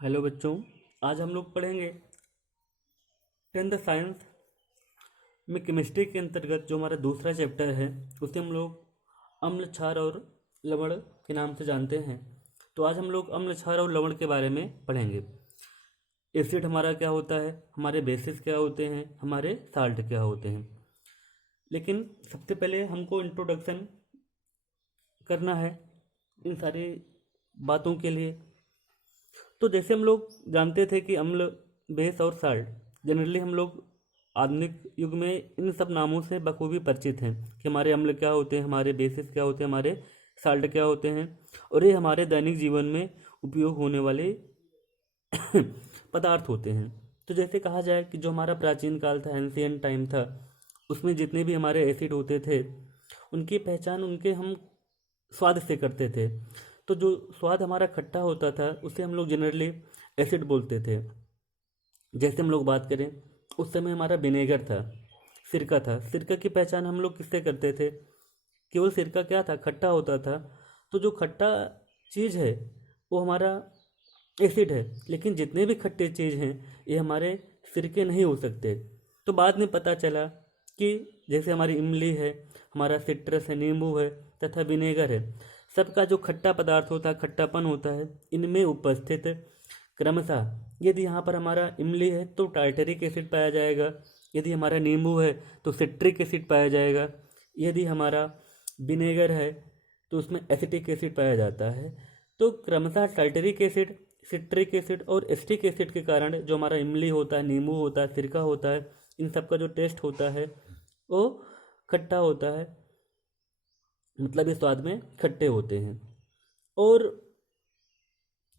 Hello बच्चों। आज हम लोग पढ़ेंगे 10th साइंस में केमिस्ट्री के अंतर्गत जो हमारा दूसरा चैप्टर है उसे हम लोग अम्ल क्षार और लवण के नाम से जानते हैं। तो आज हम लोग अम्ल क्षार और लवण के बारे में पढ़ेंगे। एसिड हमारा क्या होता है, हमारे बेसिस क्या होते हैं, हमारे साल्ट क्या होते हैं। लेकिन सबसे पहले हमको इंट्रोडक्शन करना है इन सारी बातों के लिए। तो जैसे हम लोग जानते थे कि अम्ल, बेस और साल्ट, जनरली हम लोग आधुनिक युग में इन सब नामों से बखूबी परिचित हैं कि हमारे अम्ल क्या होते हैं, हमारे बेसिस क्या होते हैं, हमारे साल्ट क्या होते हैं, और ये हमारे दैनिक जीवन में उपयोग होने वाले पदार्थ होते हैं। तो जैसे कहा जाए कि जो हमारा प्राचीन काल था, एंशियंट टाइम था, उसमें जितने भी हमारे एसिड होते थे उनकी पहचान उनके हम स्वाद से करते थे। तो जो स्वाद हमारा खट्टा होता था उसे हम लोग जनरली एसिड बोलते थे। जैसे हम लोग बात करें, उस समय हमारा विनेगर था, सिरका था। सिरका की पहचान हम लोग किससे करते थे? केवल सिरका क्या था, खट्टा होता था। तो जो खट्टा चीज़ है वो हमारा एसिड है। लेकिन जितने भी खट्टे चीज़ हैं ये हमारे सिरके नहीं हो सकते। तो बाद में पता चला कि जैसे हमारी इमली है, हमारा सिट्रस है, नींबू है तथा विनेगर है, सबका जो खट्टा पदार्थ होता है, खट्टापन होता है, इनमें उपस्थित क्रमशः, यदि यहाँ पर हमारा इमली है तो टार्टरिक एसिड पाया जाएगा, यदि हमारा नींबू है तो सिट्रिक एसिड पाया जाएगा, यदि हमारा विनेगर है तो उसमें एसिटिक एसिड पाया जाता है। तो क्रमशः टार्टरिक एसिड, सिट्रिक एसिड और एसिटिक एसिड के कारण जो हमारा इमली होता है, नींबू होता है, सिरका होता है, इन सब का जो टेस्ट होता है वो खट्टा होता है। मतलब ये स्वाद में खट्टे होते हैं। और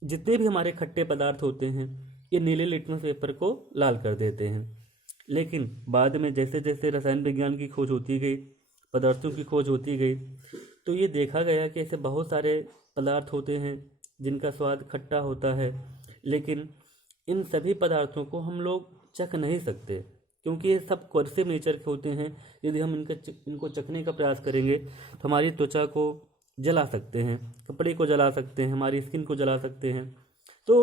जितने भी हमारे खट्टे पदार्थ होते हैं ये नीले लिटमस पेपर को लाल कर देते हैं। लेकिन बाद में जैसे जैसे रसायन विज्ञान की खोज होती गई, पदार्थों की खोज होती गई, तो ये देखा गया कि ऐसे बहुत सारे पदार्थ होते हैं जिनका स्वाद खट्टा होता है। लेकिन इन सभी पदार्थों को हम लोग चख नहीं सकते क्योंकि ये सब कोर्सिव नेचर के होते हैं। यदि हम इनको चखने का प्रयास करेंगे तो हमारी त्वचा को जला सकते हैं, कपड़े को जला सकते हैं, हमारी स्किन को जला सकते हैं। तो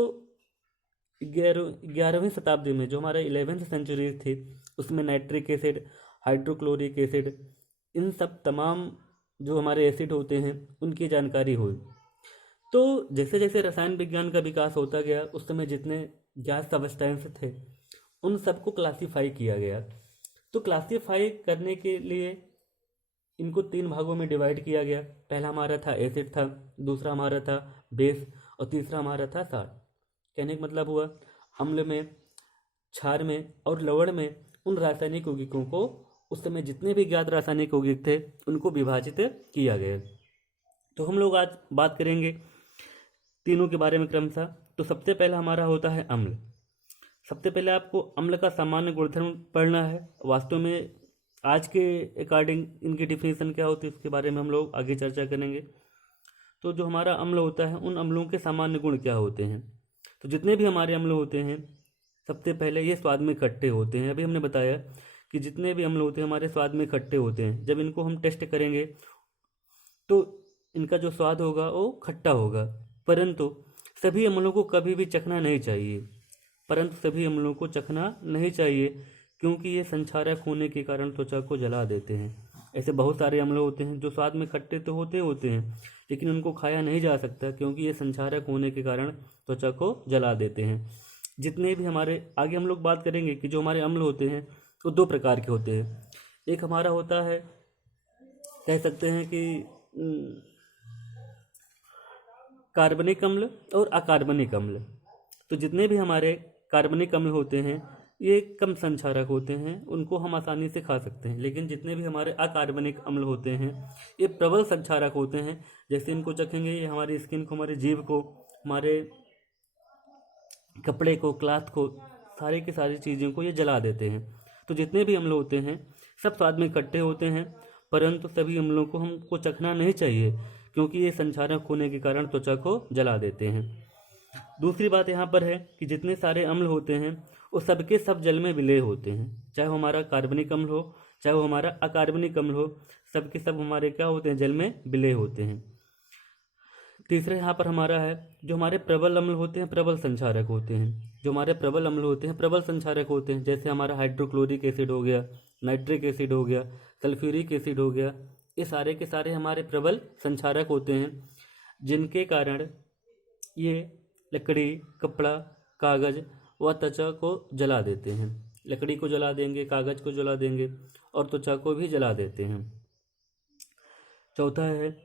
11वीं शताब्दी में जो हमारा 11th सेंचुरी थी उसमें नाइट्रिक एसिड, हाइड्रोक्लोरिक एसिड, इन सब तमाम जो हमारे एसिड होते हैं उनकी जानकारी हुई। तो जैसे जैसे रसायन विज्ञान का विकास होता गया उस समय जितने गैस सब्सटेंस थे उन सबको क्लासीफाई किया गया। तो क्लासीफाई करने के लिए इनको 3 भागों में डिवाइड किया गया। पहला हमारा था एसिड था, दूसरा हमारा था बेस और तीसरा हमारा था सार। कहने का मतलब हुआ अम्ल में, क्षार में और लवण में उन रासायनिक यौगिकों को, उस समय जितने भी ज्ञात रासायनिक यौगिक थे उनको विभाजित किया गया। तो हम लोग आज बात करेंगे तीनों के बारे में क्रमशः। तो सबसे पहला हमारा होता है अम्ल। सबसे पहले आपको अम्ल का सामान्य गुणधर्म पढ़ना है। वास्तव में आज के अकॉर्डिंग इनकी डिफिनीशन क्या होती है उसके बारे में हम लोग आगे चर्चा करेंगे। तो जो हमारा अम्ल होता है उन अम्लों के सामान्य गुण क्या होते हैं। तो जितने भी हमारे अम्ल होते हैं सबसे पहले ये स्वाद में खट्टे होते हैं। अभी हमने बताया कि जितने भी अम्ल होते हैं हमारे स्वाद में खट्टे होते हैं। जब इनको हम टेस्ट करेंगे तो इनका जो स्वाद होगा वो खट्टा होगा। परंतु सभी अम्लों को कभी भी चखना नहीं चाहिए, परंतु सभी अम्लों को चखना नहीं चाहिए क्योंकि ये संक्षारक होने के कारण त्वचा को जला देते हैं। ऐसे बहुत सारे अम्ल होते हैं जो स्वाद में खट्टे तो होते हैं लेकिन उनको खाया नहीं जा सकता क्योंकि ये संक्षारक होने के कारण त्वचा को जला देते हैं। जितने भी हमारे आगे हम लोग बात करेंगे कि जो हमारे अम्ल होते हैं वो 2 प्रकार के होते हैं। एक हमारा होता है, कह सकते हैं कि कार्बनिक अम्ल और अकार्बनिक अम्ल। तो जितने भी हमारे कार्बनिक अम्ल होते हैं ये कम संक्षारक होते हैं, उनको हम आसानी से खा सकते हैं। लेकिन जितने भी हमारे अकार्बनिक अम्ल होते हैं ये प्रबल संक्षारक होते हैं। जैसे इनको चखेंगे ये हमारी स्किन को, हमारे जीभ को, हमारे कपड़े को, क्लॉथ को, सारी की सारी चीज़ों को ये जला देते हैं। तो जितने भी अम्ल होते हैं सब स्वाद में खट्टे होते हैं, परंतु सभी अम्लों को हमको चखना नहीं चाहिए क्योंकि ये संक्षारक होने के कारण त्वचा को जला देते हैं। दूसरी बात यहाँ पर है कि जितने सारे अम्ल होते हैं वो सबके सब जल में विलय होते हैं। चाहे वो हमारा कार्बनिक अम्ल हो, चाहे वो हमारा अकार्बनिक अम्ल हो, सबके सब हमारे क्या होते हैं, जल में विलय होते हैं। तीसरे यहाँ पर हमारा है, जो हमारे प्रबल अम्ल होते हैं प्रबल संक्षारक होते हैं। जो हमारे प्रबल अम्ल होते हैं प्रबल संक्षारक होते हैं, जैसे हमारा हाइड्रोक्लोरिक एसिड हो गया, नाइट्रिक एसिड हो गया, सल्फ्यूरिक एसिड हो गया, ये सारे के सारे हमारे प्रबल संक्षारक होते हैं, जिनके कारण ये लकड़ी, कपड़ा, कागज व त्वचा को जला देते हैं। लकड़ी को जला देंगे, कागज को जला देंगे और त्वचा को भी जला देते हैं। चौथा है,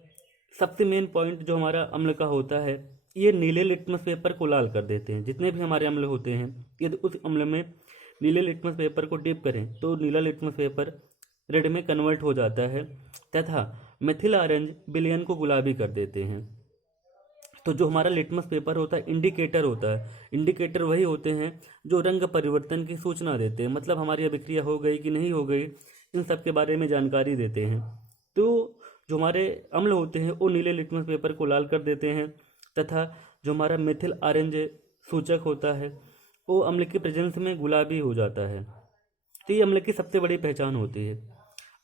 सबसे मेन पॉइंट जो हमारा अम्ल का होता है, ये नीले लिटमस पेपर को लाल कर देते हैं। जितने भी हमारे अम्ल होते हैं, यदि उस अम्ल में नीले लिटमस पेपर को डिप करें तो नीला लिटमस पेपर रेड में कन्वर्ट हो जाता है तथा मिथिल ऑरेंज विलयन को गुलाबी कर देते हैं। तो जो हमारा लिटमस पेपर होता है इंडिकेटर होता है। इंडिकेटर वही होते हैं जो रंग परिवर्तन की सूचना देते हैं, मतलब हमारी अभिक्रिया हो गई कि नहीं हो गई, इन सब के बारे में जानकारी देते हैं। तो जो हमारे अम्ल होते हैं वो नीले लिटमस पेपर को लाल कर देते हैं तथा जो हमारा मिथिल ऑरेंज सूचक होता है वो अम्ल की प्रेजेंस में गुलाबी हो जाता है। तो ये अम्ल की सबसे बड़ी पहचान होती है।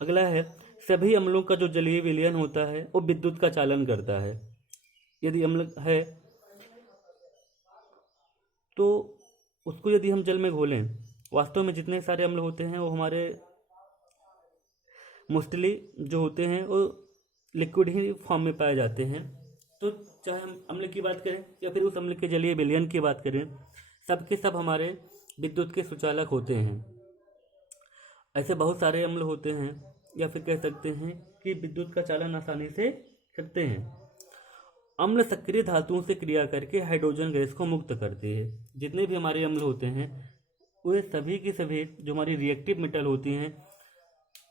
अगला है, सभी अम्लों का जो जलीय विलयन होता है वो विद्युत का चालन करता है। यदि अम्ल है तो उसको यदि हम जल में घोलें, वास्तव में जितने सारे अम्ल होते हैं वो हमारे मोस्टली जो होते हैं वो लिक्विड ही फॉर्म में पाए जाते हैं। तो चाहे हम अम्ल की बात करें या फिर उस अम्ल के जलीय विलयन की बात करें, सब के सब हमारे विद्युत के सुचालक होते हैं। ऐसे बहुत सारे अम्ल होते हैं, या फिर कह सकते हैं कि विद्युत का चालन आसानी से करते हैं। अम्ल सक्रिय धातुओं से क्रिया करके हाइड्रोजन गैस को मुक्त करती है। जितने भी हमारे अम्ल होते हैं वे सभी की सभी जो हमारी रिएक्टिव मेटल होती हैं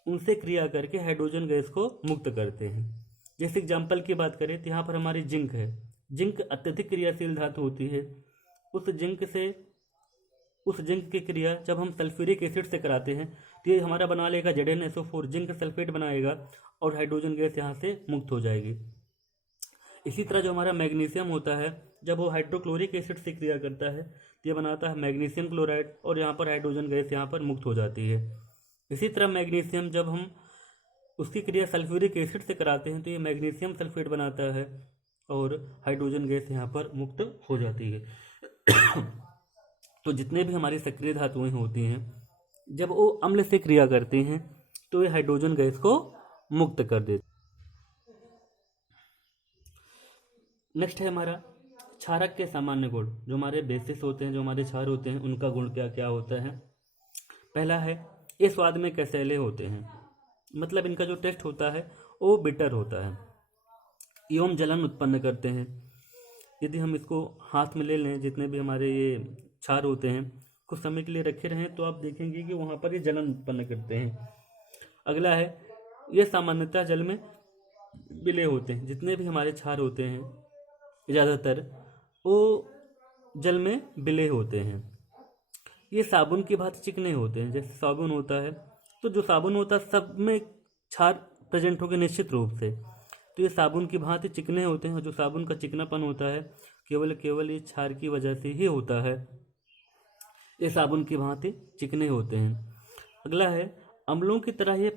उनसे क्रिया करके हाइड्रोजन गैस को मुक्त करते हैं। जैसे एग्जाम्पल की बात करें तो यहाँ पर हमारी जिंक है। जिंक अत्यधिक क्रियाशील धातु होती है। उस जिंक की क्रिया जब हम सल्फ्यूरिक एसिड से कराते हैं तो ये हमारा बना लेगा ZnSO4, जिंक सल्फेट बनाएगा और हाइड्रोजन गैस यहाँ से मुक्त हो जाएगी। इसी तरह जो हमारा मैग्नीशियम होता है, जब वो हाइड्रोक्लोरिक एसिड से क्रिया करता है तो ये बनाता है मैग्नीशियम क्लोराइड और यहाँ पर हाइड्रोजन गैस यहाँ पर मुक्त हो जाती है। इसी तरह मैग्नीशियम जब हम उसकी क्रिया सल्फ्यूरिक एसिड से कराते हैं तो ये मैग्नीशियम सल्फेट बनाता है और हाइड्रोजन गैस यहाँ पर मुक्त हो जाती है। तो जितने भी हमारी सक्रिय धातुएं होती हैं जब वो अम्ल से क्रिया करती हैं तो ये हाइड्रोजन गैस को मुक्त कर देती। नेक्स्ट है हमारा क्षारक के सामान्य गुण। जो हमारे बेसिस होते हैं, जो हमारे क्षार होते हैं, उनका गुण क्या क्या होता है। पहला है, ये स्वाद में कसैले होते हैं, मतलब इनका जो टेस्ट होता है वो बिटर होता है। एवं जलन उत्पन्न करते हैं। यदि हम इसको हाथ में ले लें, जितने भी हमारे ये क्षार होते हैं, कुछ समय के लिए रखे रहें तो आप देखेंगे कि वहाँ पर ये जलन उत्पन्न करते हैं। अगला है, ये सामान्यतः जल में विलय होते हैं। जितने भी हमारे क्षार होते हैं ज़्यादातर वो जल में विलय होते हैं। ये साबुन की भांति चिकने होते हैं। जैसे साबुन होता है तो जो साबुन होता है सब में क्षार प्रेजेंट होंगे निश्चित रूप से, तो ये साबुन की भांति चिकने होते हैं। और जो साबुन का चिकनापन होता है केवल ये क्षार की वजह से ही होता है। ये साबुन की भांति चिकने होते हैं। अगला है, अम्लों की तरह ये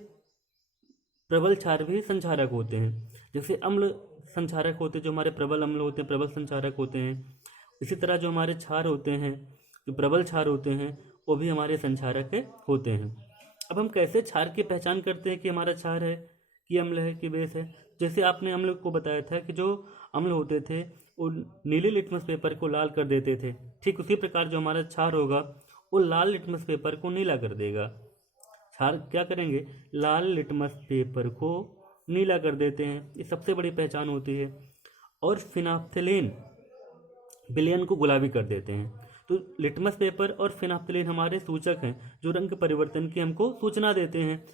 प्रबल क्षार भी संक्षारक होते हैं। जैसे अम्ल संक्षारक होते हैं, जो हमारे प्रबल अम्ल होते हैं प्रबल संक्षारक होते हैं, इसी तरह जो हमारे क्षार होते हैं, जो प्रबल क्षार होते हैं, वो भी हमारे संक्षारक होते हैं। अब हम कैसे क्षार की पहचान करते हैं कि हमारा क्षार है कि अम्ल है कि बेस है। जैसे आपने अम्ल को बताया था कि जो अम्ल होते थे वो नीले लिटमस पेपर को लाल कर देते थे, ठीक उसी प्रकार जो हमारा क्षार होगा वो लाल लिटमस पेपर को नीला कर देगा। क्षार क्या करेंगे, लाल लिटमस पेपर को नीला कर देते हैं, ये सबसे बड़ी पहचान होती है। और फिनाफ्थलीन विलयन को गुलाबी कर देते हैं। तो लिटमस पेपर और फिनाफ्थलीन हमारे सूचक हैं जो रंग परिवर्तन की हमको सूचना देते हैं।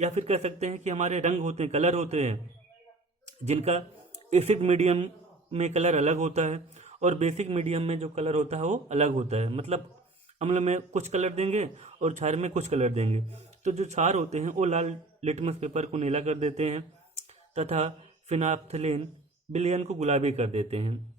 या फिर कह सकते हैं कि हमारे रंग होते हैं, कलर होते हैं, जिनका एसिड मीडियम में कलर अलग होता है और बेसिक मीडियम में जो कलर होता है वो अलग होता है। मतलब अम्ल में कुछ कलर देंगे और क्षार में कुछ कलर देंगे। तो जो क्षार होते हैं वो लाल लिटमस पेपर को नीला कर देते हैं तथा फिनाफ्थलीन विलयन को गुलाबी कर देते हैं।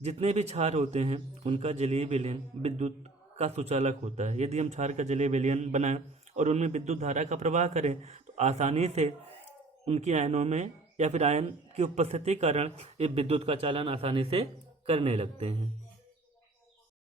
जितने भी क्षार होते हैं उनका जलीय विलयन विद्युत का सुचालक होता है। यदि हम क्षार का जलीय विलयन बनाएं और उनमें विद्युत धारा का प्रवाह करें तो आसानी से उनकी आयनों में या फिर आयन की उपस्थिति के कारण ये विद्युत का चालन आसानी से करने लगते हैं।